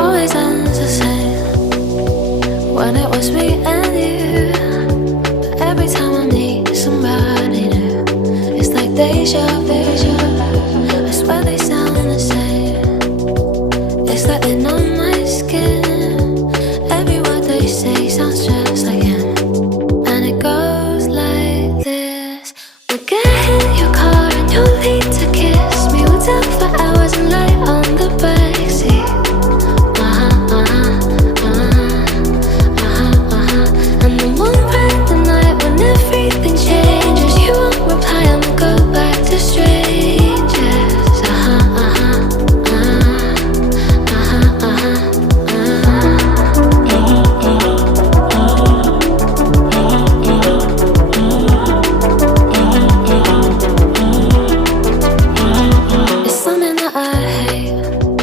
always ends the same when it was me and you. But every time I meet somebody new, it's like deja vu. I swear they sound the same. It's like they know my skin.